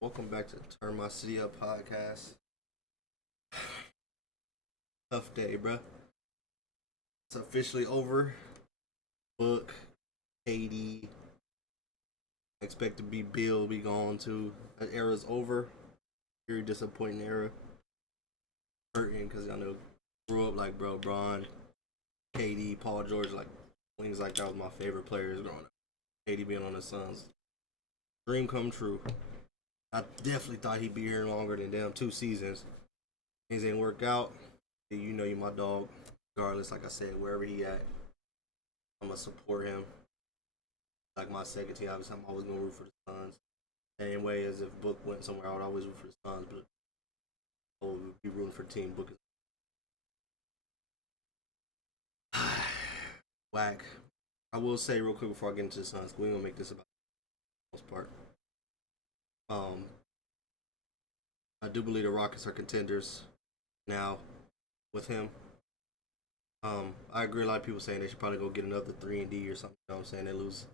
Welcome back to Turn My City Up podcast. Tough day, bruh. It's officially over. Book, KD. Expect to be Bill be gone too. That era's over. Very disappointing era. Hurting because I know grew up like bro, Bron, KD, Paul George, like things like that was my favorite players growing up. KD being on the Suns. Dream come true. I definitely thought he'd be here longer than damn 2 seasons. Things didn't work out. You know you my dog. Regardless, like I said, wherever he at, I'm gonna support him. Like my second team, obviously I'm always gonna root for the Suns. Same way as if Book went somewhere, I would always root for the Suns, but I would be rooting for team Book. Whack. I will say real quick before I get into the Suns, we ain't gonna make this about the most part. Um, I do believe the Rockets are contenders now with him. I agree. A lot of people saying they should probably go get another 3-and-D or something. You know what I'm saying? They lose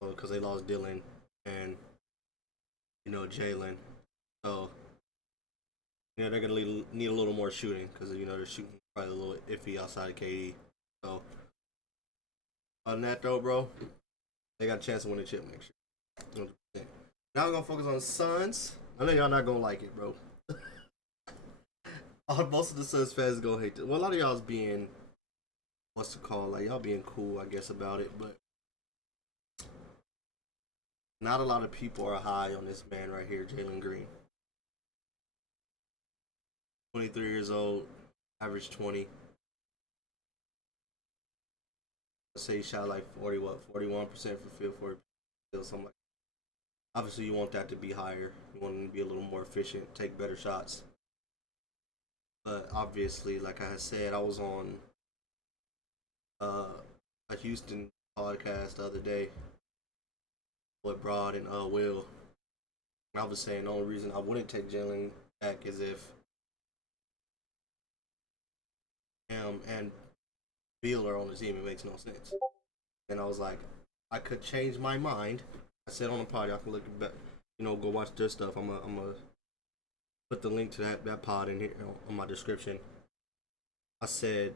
because they lost Dillon and Jaylen. So they're gonna need a little more shooting because they're shooting probably a little iffy outside of KD. So other than that though, bro, they got a chance to win the chip next year. 100%. Now we're gonna focus on the Suns. I know y'all not gonna like it, bro. Most of the Suns fans gonna hate it. Well, a lot of y'all's being what's it called? Like y'all being cool, I guess, about it, but not a lot of people are high on this man right here, Jaylen Green. 23 years old, average 20. Let's say he shot like 41% from field, 40% something like that. Obviously, you want that to be higher. You want him to be a little more efficient, take better shots. But obviously, like I had said, I was on a Houston podcast the other day with Broad and Will. I was saying the only reason I wouldn't take Jaylen back is if him and Beal are on the team. It makes no sense. And I was like, I could change my mind. I said on the pod, I can look back, go watch their stuff. I'm gonna put the link to that pod in here on my description. I said,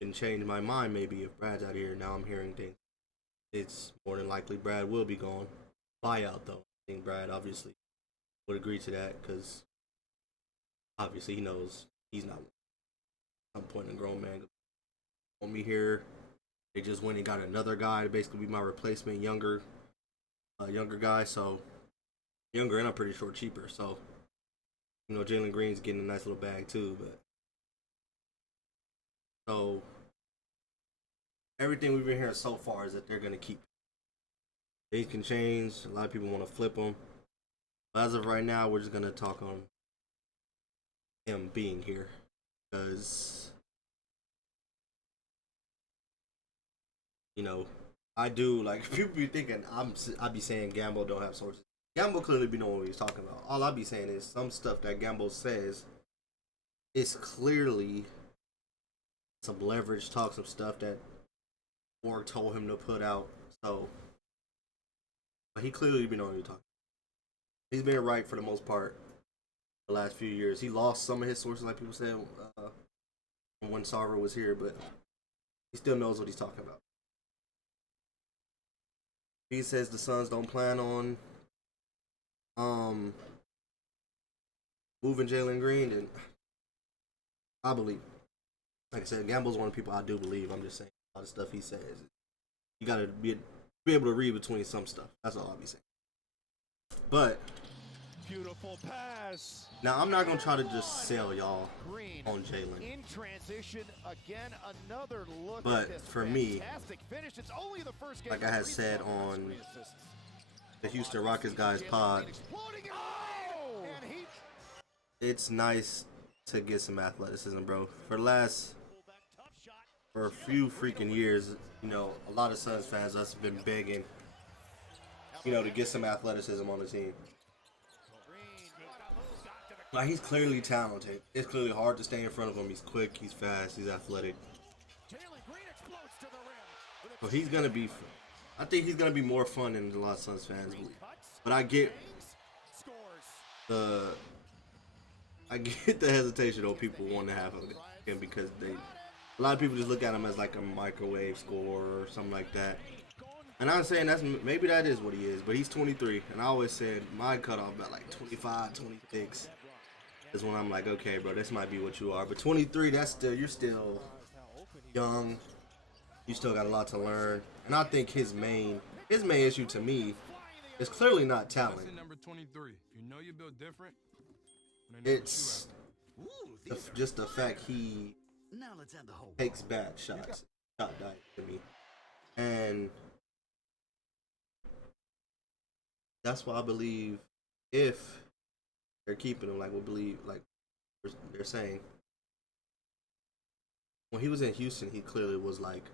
can change my mind maybe if Brad's out here. Now I'm hearing things. It's more than likely Brad will be gone. Buyout though. I think Brad obviously would agree to that because obviously he knows he's not some point in a grown man want me here. They just went and got another guy to basically be my replacement, younger guy. So younger and I'm pretty sure cheaper. So Jaylen Green's getting a nice little bag too, but so everything we've been hearing so far is that they're gonna keep. Things can change. A lot of people want to flip them, but as of right now, we're just gonna talk on him being here because I do like people be thinking I be saying Gambo don't have sources. Gambo clearly be knowing what he's talking about. All I be saying is some stuff that Gambo says is clearly some leverage talk, some stuff that Borg told him to put out. So, but he clearly been knowing what he's talking. He's been right for the most part the last few years. He lost some of his sources, like people said, when Sarver was here, but he still knows what he's talking about. He says the Suns don't plan on moving Jaylen Green, and I believe. Like I said, Gamble's one of the people I do believe. I'm just saying a lot of stuff he says. You gotta be able to read between some stuff. That's all I'll be saying. But beautiful pass. Now I'm not gonna try to just sell y'all on Jaylen. In transition, again, another look but at this for me, finish. It's only the first game like I had said on the Houston Rockets guys pod, it's nice to get some athleticism, bro. For a few freaking years, a lot of Suns fans us have been begging, to get some athleticism on the team. Like, he's clearly talented. It's clearly hard to stay in front of him. He's quick, he's fast, he's athletic. So he's gonna be. I think he's gonna be more fun than a lot of Suns fans believe. But I get the I get the hesitation on people want to have him because a lot of people just look at him as like a microwave scorer or something like that. And I'm saying maybe that is what he is, but he's 23, and I always said my cutoff about like 25, 26 is when I'm like, okay, bro, this might be what you are. But 23, you're still young. You still got a lot to learn, and I think his main issue to me is clearly not talent. It's just the fact he takes bad shots, shot diet to me, and that's why I believe if they're keeping him, like they're saying, when he was in Houston, he clearly was like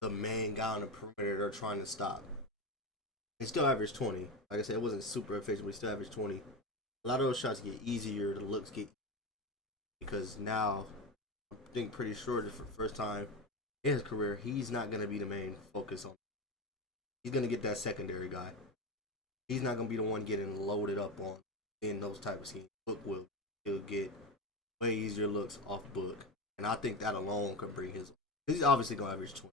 the main guy on the perimeter they're trying to stop. He still averaged 20. Like I said, it wasn't super efficient, but he still averaged 20. A lot of those shots get easier, the looks get because now I think pretty sure for the first time in his career, he's not gonna be the main focus on. He's gonna get that secondary guy. He's not gonna be the one getting loaded up on in those type of schemes. Book will. He'll get way easier looks off Book, and I think that alone could bring his. He's obviously gonna average 20.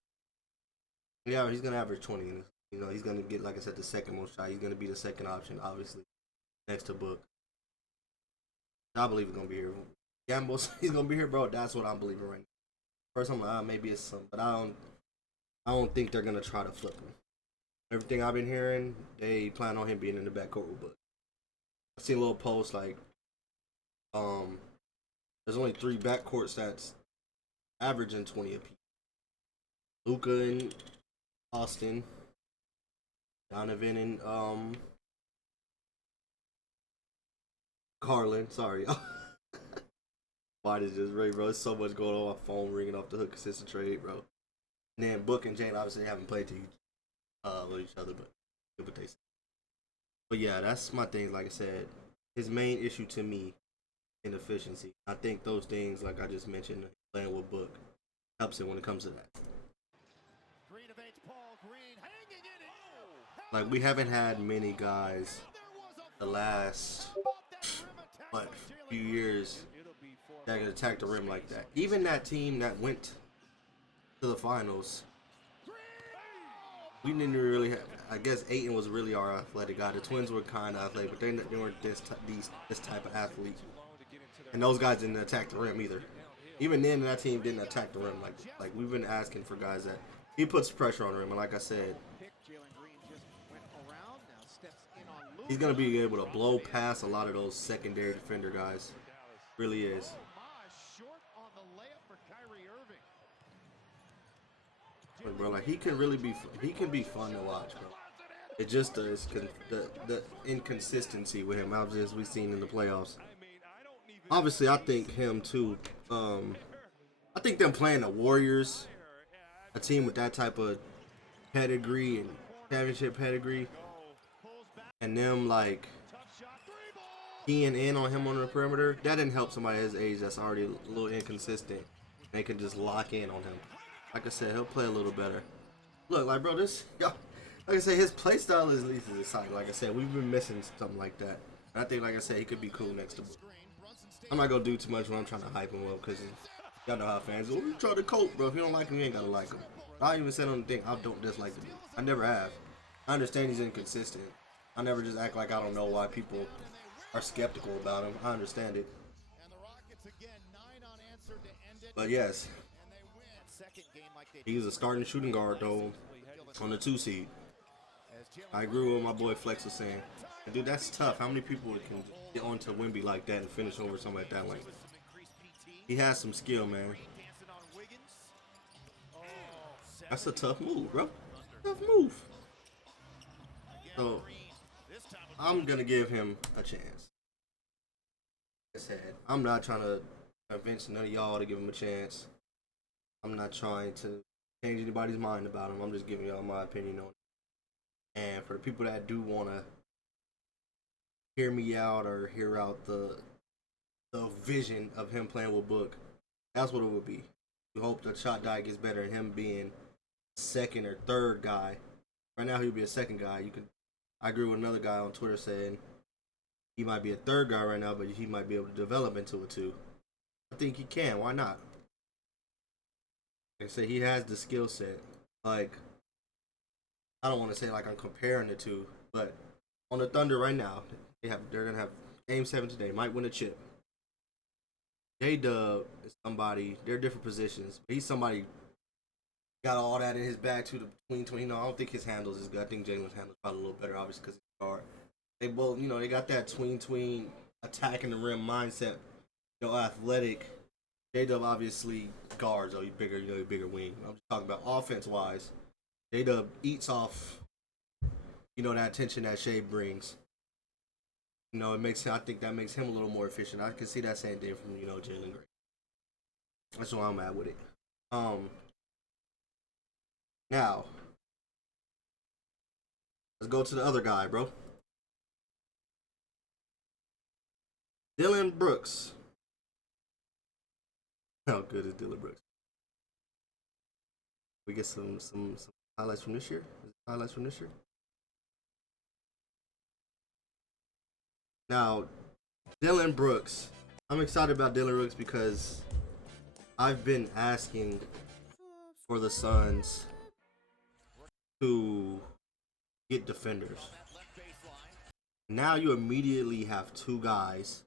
Yeah, he's gonna average 20. And, you know, he's gonna get, like I said, the second most shot. He's gonna be the second option, obviously, next to Book. I believe he's gonna be here. Gambles, he's gonna be here, bro. That's what I'm believing right now. First, I'm like, maybe it's some, but I don't think they're gonna try to flip him. Everything I've been hearing, they plan on him being in the backcourt with Book. I seen a little post like, there's only 3 backcourts that's averaging 20 apiece. Luka and Austin, Donovan and Collin. Sorry. Why does this ring, bro? There's so much going on. My phone ringing off the hook. Consistent trade, bro. And then Book and Jaylen obviously haven't played with each other, but good what they say. But yeah, that's my thing. Like I said, his main issue to me, inefficiency. I think those things, like I just mentioned, playing with Book helps it when it comes to that. Like, we haven't had many guys the last few years that can attack the rim like that. Even that team that went to the finals, we didn't really have, I guess Ayton was really our athletic guy. The Twins were kind of athletic, but they weren't this type of athlete. And those guys didn't attack the rim either. Even then, that team didn't attack the rim. Like we've been asking for guys that he puts pressure on the rim. And like I said, he's gonna be able to blow past a lot of those secondary defender guys. Really is. But bro, like he can be fun to watch, bro. It just is the inconsistency with him, obviously, as we've seen in the playoffs. Obviously, I think him too. I think them playing the Warriors, a team with that type of pedigree and championship pedigree, and them like keying in on him on the perimeter, that didn't help somebody his age that's already a little inconsistent. They can just lock in on him. Like I said, he'll play a little better. Look, like bro, like I said, his play style is at least exciting. Like I said, we've been missing something like that. And I think, like I said, he could be cool next to Book. I'm not gonna do too much when I'm trying to hype him up because y'all know how fans. Oh, you try to cope, bro. If you don't like him, you ain't gotta like him. I even said on the thing, I don't dislike the dude. I never have. I understand he's inconsistent. I never just act like I don't know why people are skeptical about him. I understand it. But yes, he's a starting shooting guard though on the 2 seed. I agree with what my boy Flex was saying. Dude, that's tough. How many people can get onto Wemby like that and finish over something like that? Like, he has some skill, man. That's a tough move, bro. Tough move. So, I'm gonna give him a chance. Like I said, I'm not trying to convince none of y'all to give him a chance. I'm not trying to change anybody's mind about him. I'm just giving y'all my opinion on it. And for the people that do want to hear me out or hear out the vision of him playing with Book, that's what it would be. We hope the shot diet gets better and him being second or third guy. Right now he'll be a second guy. I agree with another guy on Twitter saying he might be a third guy right now, but he might be able to develop into a two. I think he can. Why not? Like I said, he has the skill set. Like, I don't want to say like I'm comparing the two, but on the Thunder right now, they're gonna have Game 7 today. Might win a chip. J-Dub is somebody. They're different positions. But he's somebody got all that in his bag to the between. I don't think his handles is good. I think Jaylen's handles probably a little better, obviously, because he's guard. They both, they got that tween attacking the rim mindset. Athletic. J-Dub obviously guards, he's bigger, bigger wing. I'm just talking about offense wise. J-Dub eats off, that attention that Shea brings. I think that makes him a little more efficient. I can see that same thing from, Jaylen Gray. That's why I'm at with it. Now, let's go to the other guy, bro. Dillon Brooks. How good is Dillon Brooks? We get some highlights from this year. Highlights from this year. Now, Dillon Brooks. I'm excited about Dillon Brooks because I've been asking for the Suns to get defenders. Now you immediately have two guys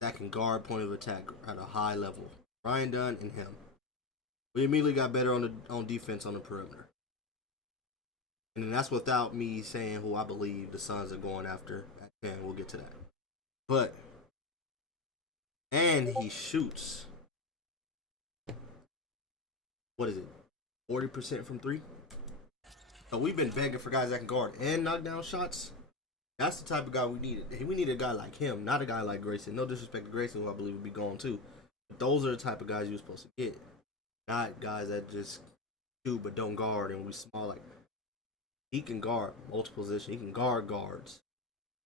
that can guard point of attack at a high level. Ryan Dunn and him. We immediately got better on defense on the perimeter. And then that's without me saying who I believe the Suns are going after at 10. We'll get to that. And he shoots. What is it? 40% from three? So we've been begging for guys that can guard and knock down shots. That's the type of guy we needed. We need a guy like him, not a guy like Grayson. No disrespect to Grayson, who I believe would be gone too. But those are the type of guys you're supposed to get. Not guys that just shoot but don't guard and we small. Like, he can guard multiple positions. He can guard guards.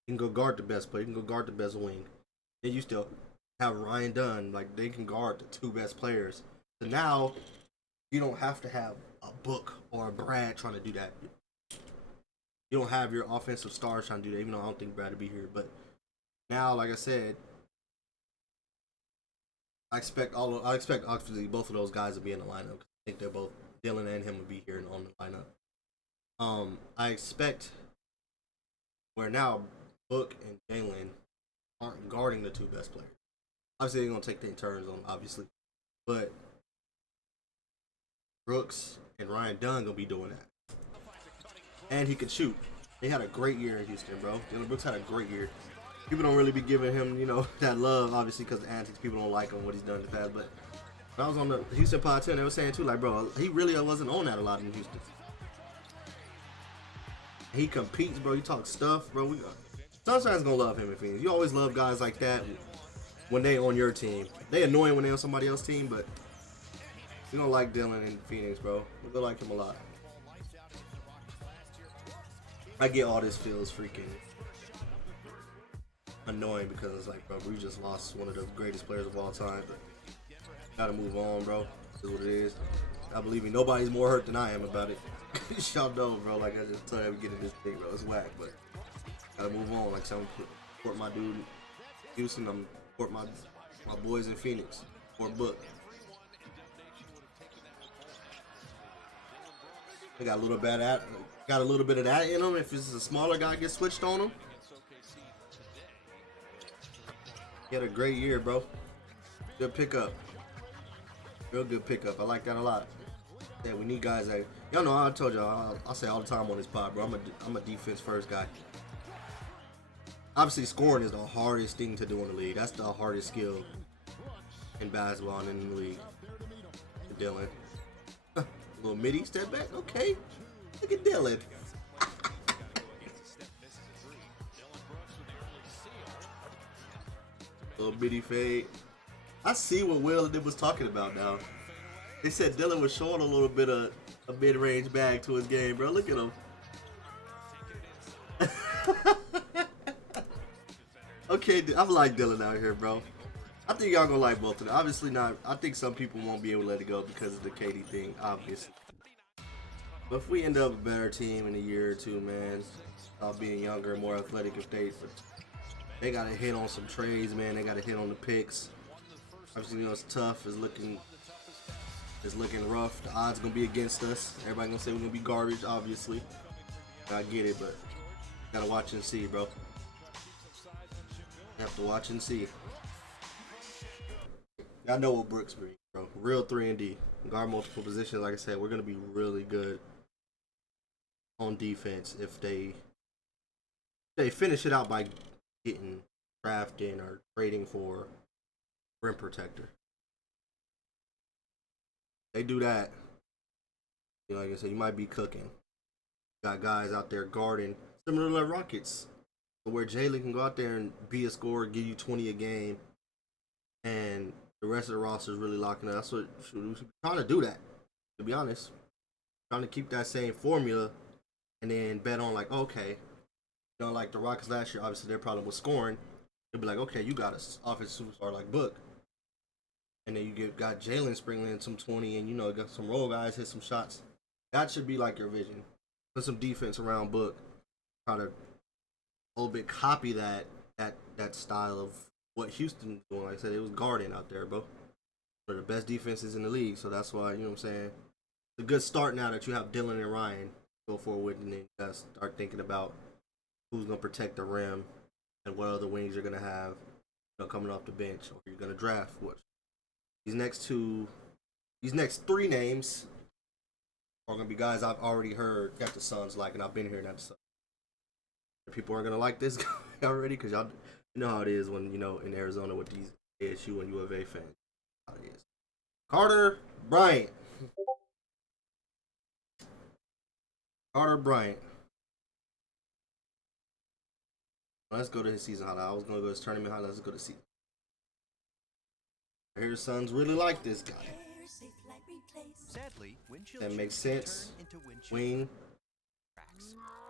He can go guard the best player. He can go guard the best wing. Then you still have Ryan Dunn. Like, they can guard the two best players. So now you don't have to have a Book or a Brad trying to do that. You don't have your offensive stars trying to do that, even though I don't think Brad would be here. But now, like I said, I expect obviously both of those guys to be in the lineup. I think they're both, Dillon and him, will be here on the lineup. I expect where now Book and Jaylen aren't guarding the two best players. Obviously, they're gonna take their turns on, obviously, but Brooks and Ryan Dunn gonna be doing that. And he can shoot. They had a great year in Houston, bro. Dillon Brooks had a great year. People don't really be giving him, that love, obviously, because the antics. People don't like him, what he's done in the past. But when I was on the Houston Pod 10, they were saying, too, like, bro, he really wasn't on that a lot in Houston. He competes, bro. He talks stuff, bro. Suns fans gonna love him in Phoenix. You always love guys like that when they on your team. They annoying when they on somebody else's team, but you're gonna like Dillon in Phoenix, bro. We're gonna like him a lot. I get all this feels freaking annoying because it's like, bro, we just lost one of the greatest players of all time. But gotta move on, bro. That's what it is. I believe me, nobody's more hurt than I am about it. Y'all know, bro. Like I just tell you, we get in this thing, bro. It's whack, but gotta move on. Like I'm support my dude in Houston. I'm support my boys in Phoenix. Support Book. They got a little bit of that in them. If it's a smaller guy gets switched on him. He had a great year, bro. Good pickup. Real good pickup. I like that a lot. Yeah, we need guys that, y'all know, I told y'all, I say all the time on this pod, bro. I'm a defense first guy. Obviously, scoring is the hardest thing to do in the league. That's the hardest skill in basketball and in the league. Dillon. Little midi step back. Okay. Look at Dillon. Little midi fade. I see what Will was talking about now. They said Dillon was showing a little bit of a mid-range bag to his game, bro. Look at him. Okay, I like Dillon out here, bro. I think y'all gonna like both of them. Obviously not. I think some people won't be able to let it go because of the KD thing, obviously. But if we end up a better team in a year or two, man, about being younger and more athletic, if they got to hit on some trades, man. They got to hit on the picks. Obviously, it's tough. It's looking rough. The odds gonna be against us. Everybody gonna say we're gonna be garbage, obviously. I get it, but gotta watch and see, bro. You have to watch and see. I know what Brooks brings, bro. Real 3-and-D. Guard multiple positions. Like I said, we're gonna be really good on defense if they finish it out by getting drafting or trading for rim protector. They do that, like I said, you might be cooking. Got guys out there guarding, similar to the Rockets, where Jaylen can go out there and be a scorer, give you 20 a game, and the rest of the roster is really locking up. That's what we're trying to do. That, to be honest, trying to keep that same formula, and then bet on like, okay, like the Rockets last year. Obviously, their problem was scoring. They'd be like, okay, you got an offensive superstar like Book. And then you got Jaylen sprinkling in some 20, and got some role guys hit some shots. That should be like your vision. Put some defense around Book. Try to a little bit copy that style of what Houston doing. Like I said, it was guarding out there, bro. One of the best defenses in the league. So that's why, what I'm saying. It's a good start now that you have Dillon and Ryan go forward, and then you guys start thinking about who's gonna protect the rim and what other wings you're gonna have, coming off the bench, or you're gonna draft. These next 3 names are gonna be guys I've already heard that the Suns like, and I've been hearing that the Suns. People aren't gonna like this guy already, because y'all know how it is when in Arizona with these ASU and U of A fans. How it is. Carter Bryant. Let's go to his season highlight. I was gonna go to his tournament highlight. Let's go to season. I hear the Suns really like this guy. That makes sense. Wing.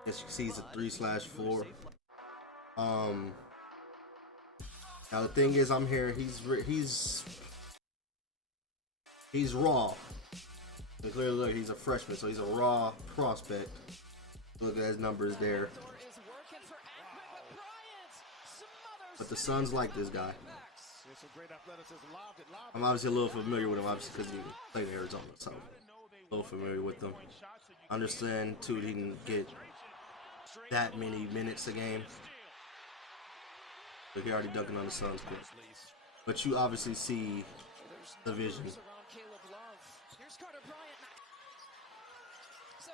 As you can see, he's a 3/4. Now the thing is, I'm here. He's raw. And clearly, look, he's a freshman, so he's a raw prospect. Look at his numbers there. But the Suns like this guy. I'm obviously a little familiar with him, obviously, because he played in Arizona, so a little familiar with him. I understand, too, he can get that many minutes a game. But he already dunking on the Suns. But you obviously see the vision.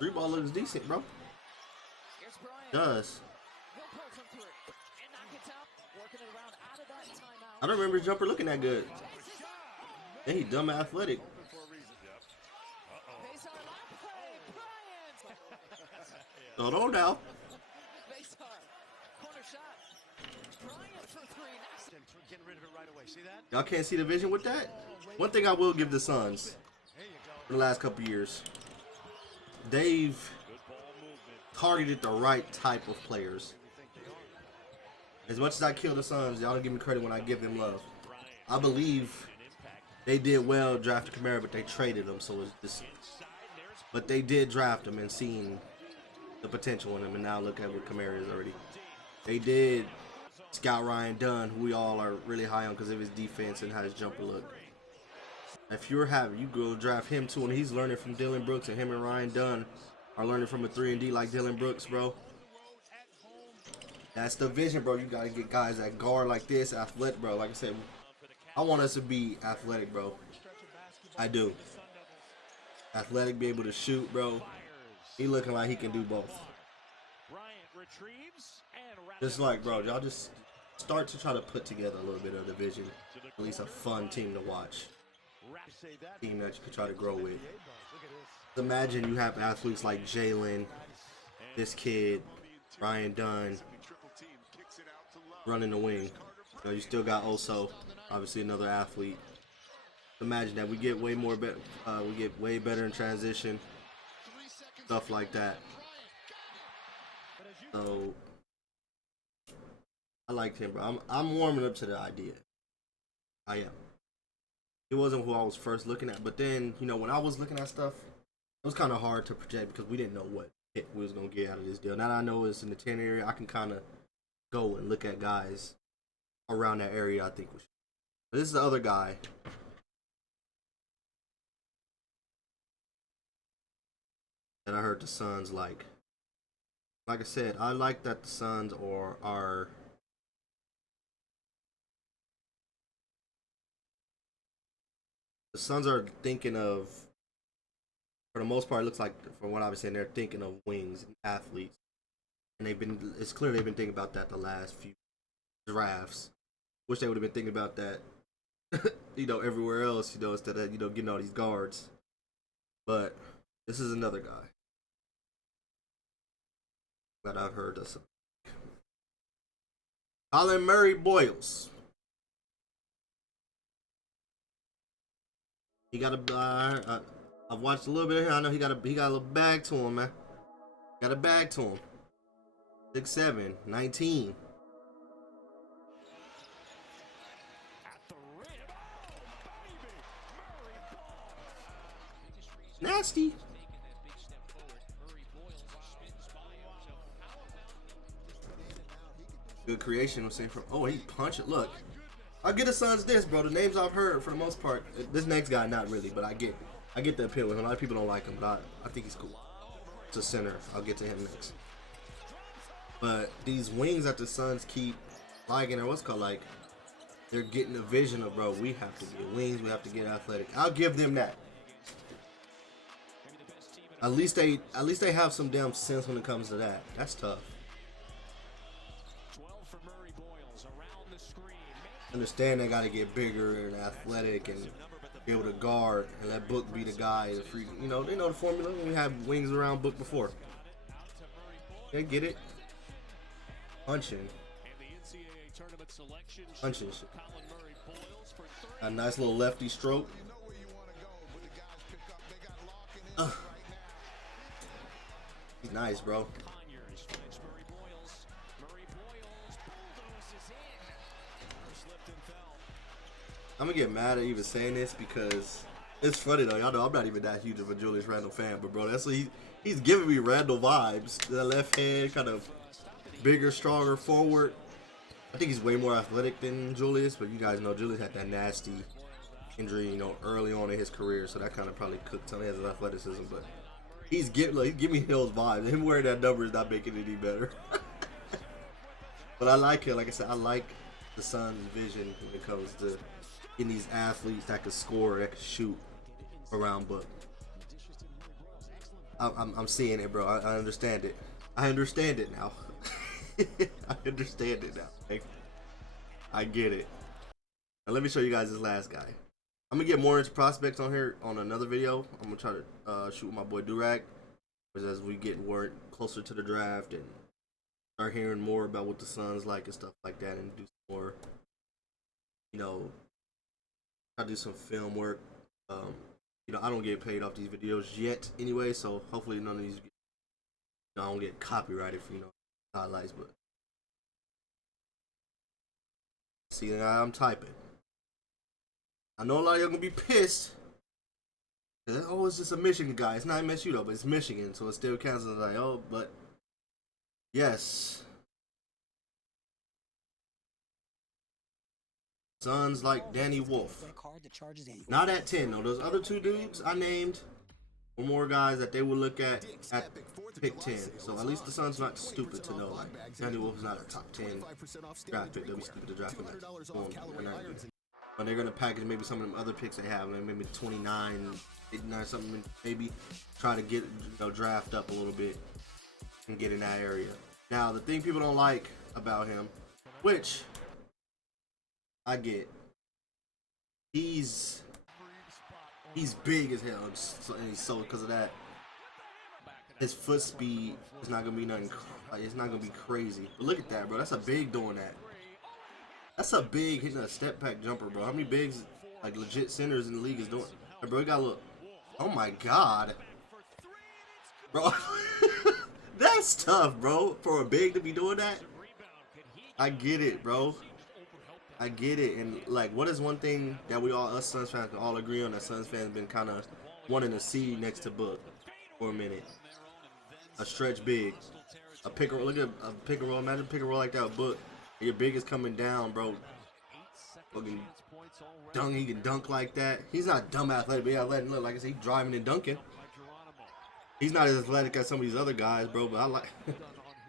3-ball looks decent, bro. Does. I don't remember his jumper looking that good. And he dumb athletic. Hold on now. Y'all can't see the vision with that? One thing I will give the Suns for the last couple years, they've targeted the right type of players. As much as I kill the Suns, y'all don't give me credit when I give them love. I believe they did well drafting Kamara, but they traded him, so it's just. But they did draft him and seen the potential in him, and now look at what Kamara is already. They did scout Ryan Dunn, who we all are really high on because of his defense and how his jumper look. If you go draft him too, and he's learning from Dillon Brooks, and him and Ryan Dunn are learning from a 3-and-D like Dillon Brooks, bro. That's the vision, bro. You gotta get guys that guard like this, athletic, bro. Like I said, I want us to be athletic, bro. I do. Athletic, be able to shoot, bro. He looking like he can do both. Just like, bro, y'all just start to try to put together a little bit of the vision. At least a fun team to watch. Team that you could try to grow with. Imagine you have athletes like Jaylen, this kid, Ryan Dunn, running the wing. You still got Oso, obviously another athlete. Imagine that we get way more we get way better in transition, stuff like that. So I liked him, bro. I'm warming up to the idea. I am. It wasn't who I was first looking at, but then when I was looking at stuff, It was kind of hard to project because we didn't know what hit we was gonna get out of this deal. Now that I know it's in the 10 area, I can kind of go and look at guys around that area. I think we should. This is the other guy. That I heard the Suns like. Like I said, I like that the Suns are the Suns are thinking of, for the most part, it looks like, from what I've been saying, they're thinking of wings and athletes. And it's clear they've been thinking about that the last few drafts. Wish they would have been thinking about that, everywhere else, instead of, getting all these guards. But this is another guy that I've heard of. Collin Murray-Boyles. He got a. I've watched a little bit here. I know he got a little bag to him, man. Got a bag to him. 6'7", 19. Nasty. Good creation. I'm saying from. Oh, he punched it. Look, I get the Suns this, bro. The names I've heard for the most part. This next guy, not really, but I get the appeal with him. A lot of people don't like him, but I think he's cool. It's a center. I'll get to him next. But these wings that the Suns keep liking, or what's called like, they're getting a vision of, bro, we have to get wings, we have to get athletic. I'll give them that. At least they have some damn sense when it comes to that. That's tough. Understand they gotta get bigger and athletic and be able to guard and let Book be the guy. They know the formula. We had wings around Book before. They get it. Punching shit. A nice little lefty stroke. He's nice, bro. I'm gonna get mad at even saying this because it's funny though. Y'all know I'm not even that huge of a Julius Randle fan, but bro, that's what he's giving me Randle vibes. The left hand, kind of bigger, stronger forward. I think he's way more athletic than Julius, but you guys know Julius had that nasty injury, early on in his career, so that kind of probably cooked some of his athleticism. But he's giving me those vibes. Him wearing that number is not making it any better. But I like it. Like I said, I like the Suns' vision when it comes to getting these athletes that can score, that can shoot around Book. I'm seeing it, bro. I understand it. I understand it now. I understand it now. Okay? I get it. Now let me show you guys this last guy. I'm gonna get more into prospects on here on another video. I'm gonna try to shoot with my boy Durag, as we get closer to the draft and start hearing more about what the Suns like and stuff like that, and do some more, try to do some film work. I don't get paid off these videos yet anyway, so hopefully none of these, I don't get copyrighted for highlights. But see, I'm typing. I know a lot of y'all gonna be pissed. Oh, it's just a Michigan guy. It's not MSU though, but it's Michigan, so it still counts as like, oh, but yes. Suns like Danny Wolf. Not at 10 though. Those other two dudes I named were more guys that they would look at pick 10. So at least the Suns not stupid to know like Danny Wolf's not a top 10 draft pick. They'll be stupid to draft him at. But they're gonna package maybe some of them other picks they have, like maybe 29, 89, something. Maybe try to get draft up a little bit and get in that area. Now the thing people don't like about him, which I get, he's big as hell, and so because of that, his foot speed is not gonna be nothing. It's not gonna be crazy. But look at that, bro. That's a big doing that. That's a big hitting a step back jumper, bro. How many bigs, like legit centers in the league is doing? Hey, bro, you gotta look. Oh my god, bro. That's tough, bro. For a big to be doing that. I get it, bro. I get it. And like, what is one thing that us Suns fans can all agree on that Suns fans been kind of wanting to see next to Book? for a minute. A stretch big. A pick and roll. Look at a pick and roll. Imagine pick and roll like that. But your big is coming down, bro. Fucking dunk. He can dunk like that. He's not dumb athletic, but yeah, let him look like I said, he's driving and dunking. He's not as athletic as some of these other guys, bro. But I like,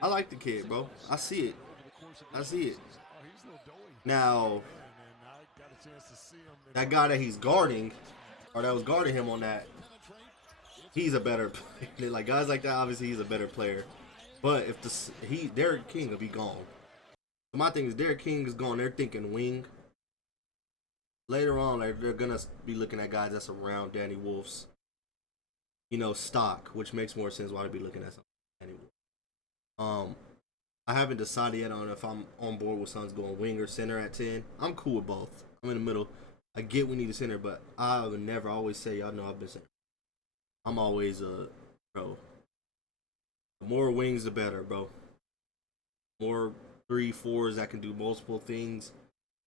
I like the kid, bro. I see it. I see it. Now, that guy that he's guarding, or that was guarding him on that, he's a better player. Like guys like that, obviously he's a better player. But if Derek King will be gone. So my thing is Derek King is gone. They're thinking wing. Later on, they're gonna be looking at guys that's around Danny Wolf's, stock, which makes more sense why they'd be looking at something like Danny Wolf. I haven't decided yet on if I'm on board with Suns going wing or center at 10. I'm cool with both. I'm in the middle. I get we need a center, but I would never always say, y'all know I've been center. I'm always bro. The more wings, the better, bro. More 3-4s that can do multiple things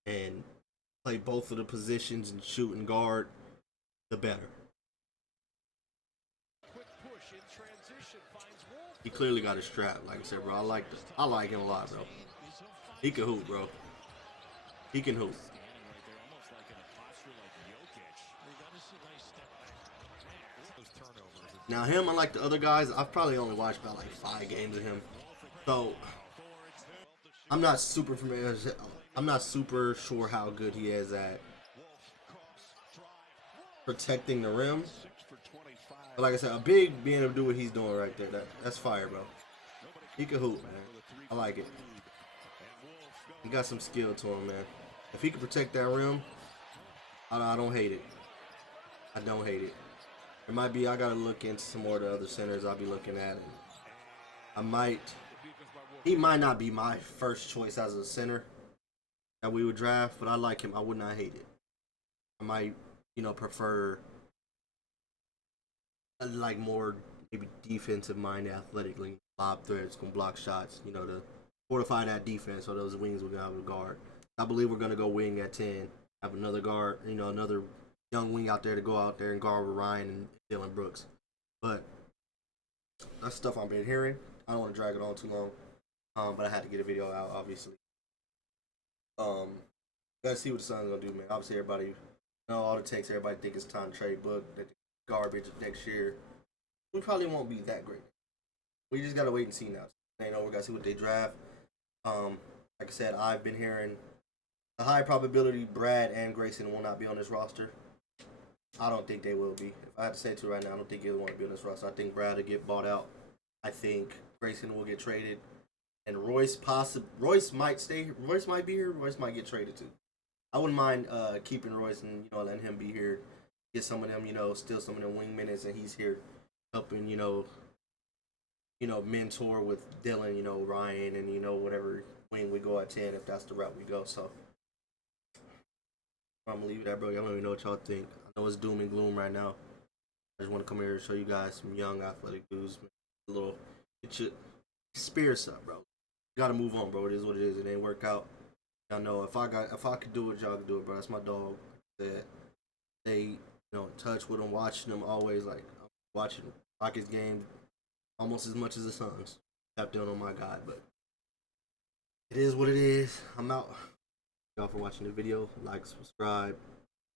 and play both of the positions and shoot and guard, the better. He clearly got a strap, like I said, bro. I like him a lot, bro. He can hoop, bro. He can hoop. Now him, unlike the other guys, I've probably only watched about like 5 games of him, so I'm not super familiar. I'm not super sure how good he is at protecting the rim. But like I said, a big being able to do what he's doing right there, that's fire, bro. He can hoop, man. I like it. He got some skill to him, man. If he can protect that rim, I don't hate it. I don't hate it. It might be I gotta look into some more of the other centers I'll be looking at. And he might not be my first choice as a center that we would draft, but I like him. I would not hate it. I might, prefer like more maybe defensive minded athletically, lob threats, gonna block shots, to fortify that defense so those wings will be able to guard. I believe we're gonna go wing at 10. Have another guard, another young wing out there to go out there and guard with Ryan and Dillon Brooks. But that's stuff I've been hearing. I don't want to drag it on too long. But I had to get a video out, obviously. Gotta see what the Suns gonna do, man. Obviously, everybody, all the takes, everybody think it's time to trade Book, that garbage next year. We probably won't be that great. We just gotta wait and see now. We gotta see what they draft. Like I said, I've been hearing a high probability Brad and Grayson will not be on this roster. I don't think they will be. If I had to say it right now, I don't think he'll want to be on this roster. I think Brad will get bought out. I think Grayson will get traded. And Royce might stay. Royce might be here. Royce might get traded too. I wouldn't mind keeping Royce and letting him be here. Get some of them, still some of them wing minutes, and he's here helping, mentor with Dillon, Ryan, and whatever wing we go at 10 if that's the route we go. So I'm gonna leave that, bro. Y'all don't even know what y'all think. I know it's doom and gloom right now. I just want to come here and show you guys some young athletic dudes. A little, get your spirits up, bro. You gotta move on, bro. It is what it is. It ain't work out. Y'all know if I could do it, y'all could do it, bro. That's my dog. That they, in touch with them, watching them always. Like I'm watching Rockets game almost as much as the Suns. Tapped in on my guy, but it is what it is. I'm out. Y'all for watching the video. Like, subscribe.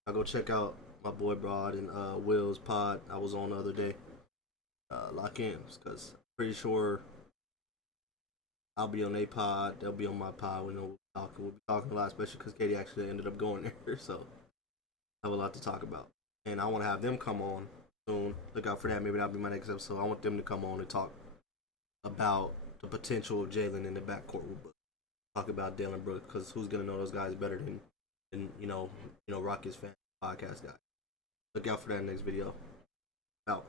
I'll go check out my boy Broad and Will's pod I was on the other day. Lock in, because I'm pretty sure I'll be on their pod. They'll be on my pod. We'll be talking a lot, especially because Katie actually ended up going there. So I have a lot to talk about. And I want to have them come on soon. Look out for that. Maybe that'll be my next episode. I want them to come on and talk about the potential of Jaylen in the backcourt with Brooks. Talk about Dillon Brooks, because who's gonna know those guys better than Rockets fan podcast guy. Look out for that next video. Out.